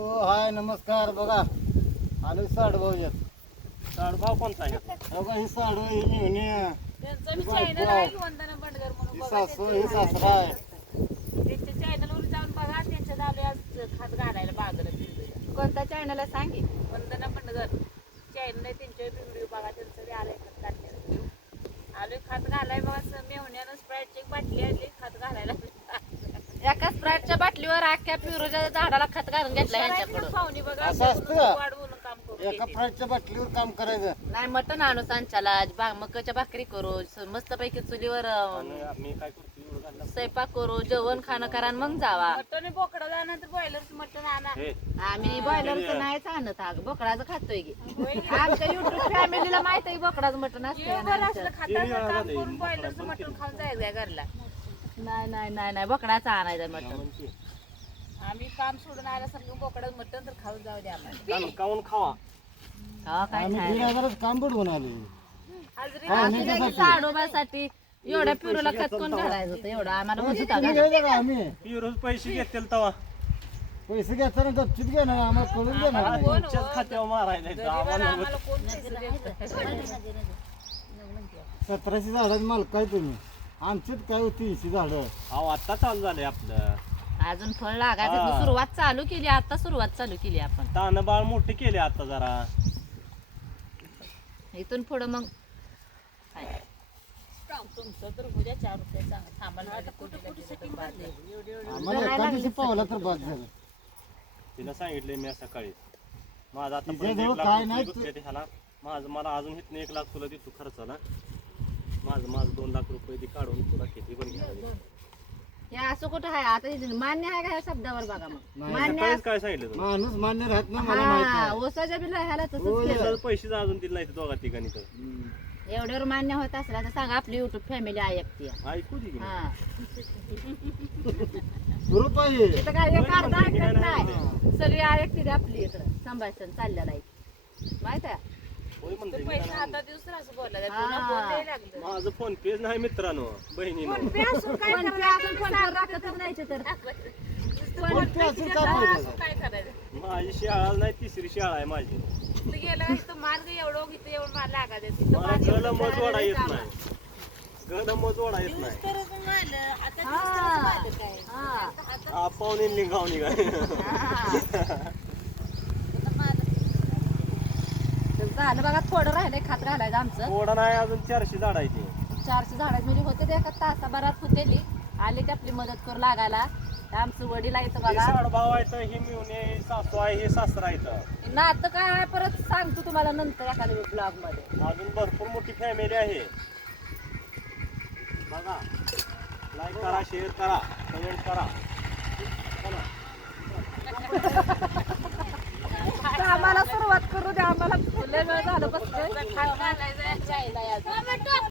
Hello hi नमस्कार. बघा आलो साडभाऊ येत. साडभाव कोणता आहे बघा ही साडू ही मिळणे त्यांचं बी चॅनल आहे वंदना बंडगर म्हणून ही बघा सासू ही सासरा आहे. त्यांच्या चॅनलवर जाऊन बघा. त्यांच्या झाले आज खात घालायला बागला कोणता चॅनल आहे सांगे. वंदना बंडगर चॅनल आहे. त्यांच्या व्हिडिओ बघा. त्यांचं बी आलंय खात घालण्याचं. आलोय खात घालाय बघा. मेवण्यानं स्प्राईटची बाटली आणली खात घालायला. एका स्प्राईटच्या बाटलीवर अख्ख्या पिरोच्या झाडाला खत घालून घेतलं ह्यांच्याकडून. पाहुणी बघा असं असतं का? वाढवून काम करून एका घेते. फ्राईटच्या बाटलीवर काम करायचं. नाही मटण आणू सांच्याला मकाच्या भाकरी करू मस्त पैकी चुलीवर आणि मी काय करतो एवढं घाललं. स्वयंपाक करू जेवण खाणं करा आणि मग जावा. मटण बोकडा नंतर बॉयलरचं मटण आणा. हे, आम्ही बॉयलरचं नाहीच आणत आग बोकडाचं खातोय की. होय की? आमच्या युट्यूब फॅमिलीला माहित आहे बोकडाचं मटण असतं बरं असलं खाताचं काम करून बॉयलरचं मटण खाऊन जायचं घरला. नाही नाही नाही नाही बोकडाचं आणायचं मटण. म्हणते. आम्ही काम सोडून आयला सांगून बोकडाचं मटण तर खाऊन जाऊ द्या आम्हाला. काहून- काहून खावा हा काय आम्ही खायचं. 1000च काम बुडवून आलो. हाजरी आम्ही लगेच साडोबासाठी एवढ्या पिरूला खत कोण घालायचं होतं एवढं आम्हाला होत होता का? निघायचं का आम्ही रोज पैसे घेतील तवा पैसे घ्यायचं गपचित घेणार आम्हाला कळून देणार. तुमच्याच खात्यावर मारायला गरीबाला आम्हाला कोण पैसे देतं? 1700 झाडांची मालक आहे तुम्ही. आमच्यात काय होती 80 झाडं. अहो आता चालू झालंय आपलं अजून फळ लागायचं हा. सुरुवात चालू केली आता सुरुवात चालू केली आपण. तान बाळ मोठे केले आता जरा. इथून पुढं मग काय? तुमचं तर उद्या 4 रुपये सांगा. थांबायला आता कुठं कुठं सेटिंग बांधले. आम्हाला एका दिवशी पावला तर बाद झालं. तिला सांगितलंय मी सकाळी माझा आता तिच्याजवळ काय नाही ह्याला मला अजून इथनं 1 लाख तुला देतो खर्चाला. माझं 2 लाख रुपये ती काढून तुला किती पण घ्यायला. हे असं कुठं आहे आता हे मान्य आहे का या शब्दावर बघा मग नाही. मान्य सकाळीच काय सांगितलं तुला? माणूस मान्य राहत ना मला माहित हा आहे. ओसाच्या बिल ह्याला होय. तसंच केलं. त्याला पैसे अजून दिले नाही दोघा तिघांनी तर. एवढ्यावर मान्य होत असेल तर सांगा आपली युट्यूब फॅमिली ऐकते. ऐकू दे की. हा रुपये इथं काय एक अर्धा ऐकत नाही सगळी ऐकते आपली इकडं संभाषण चाललेलं आहे माहित आहे. होय म्हणते तर मी पैसे त्यांना. हातात दिवस असं बोलला. हा. पुन्हा फोन द्यायला लागलं. माझं फोन पेज नाही मित्रांनो बहिणीनो. फोन पे असून काय पण ते करायचं? आपण फोनवर राखतच नाही ते तर. फोन पे असून काय करायचं? काय करायचं? माझी शाळा नाही 3री शाळा आहे माझी. तिथं गेलं का इथं मार्ग एवढं इथं एवढं मार लागायचं. तिथं मला मार्ग गळ एवढं मज जायला वाढा येत जावं. नाही. गळ मज वाढा येत नाही. हा. पाहुणे लिंगाव निघाय. झालं बघा थोडं राहिलंय खात घालायचं आमचं. थोडा नाही अजून 400 झाड आहे ते. 400 झाडात म्हणजे होते ते एका तासाभरात होतेली आले की आपली मदत करू लागायला. आमचं वडील आहे इथं बघा. साडभाव आहे तर ही मिळून हे सासू आहे हे सासरा आहे तर. नातं काय आहे परत सांगतो तुम्हाला नंतर एखाद्या ब्लॉग मध्ये. अजून भरपूर मोठी फॅमिली आहे बघा. लाईक करा शेअर करा कमेंट करा. आम्हाला सुरुवात करू द्या आम्हाला लय वेळ झालं बसलोय. खात घालायचं.